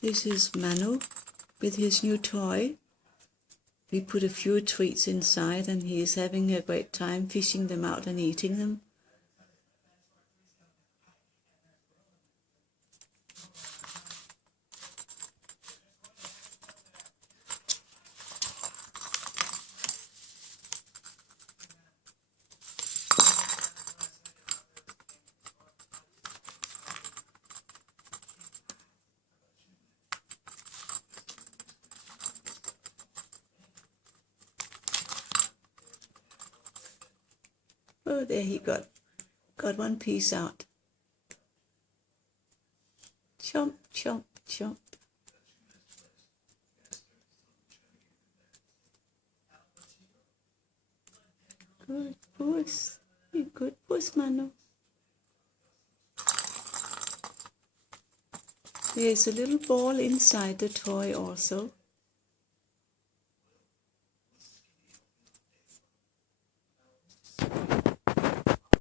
This is Manu with his new toy. We put a few treats inside and he is having a great time fishing them out and eating them. Oh, there he got one piece out. Chomp, chomp, chomp. Good puss. Good puss, Manu. There's a little ball inside the toy also.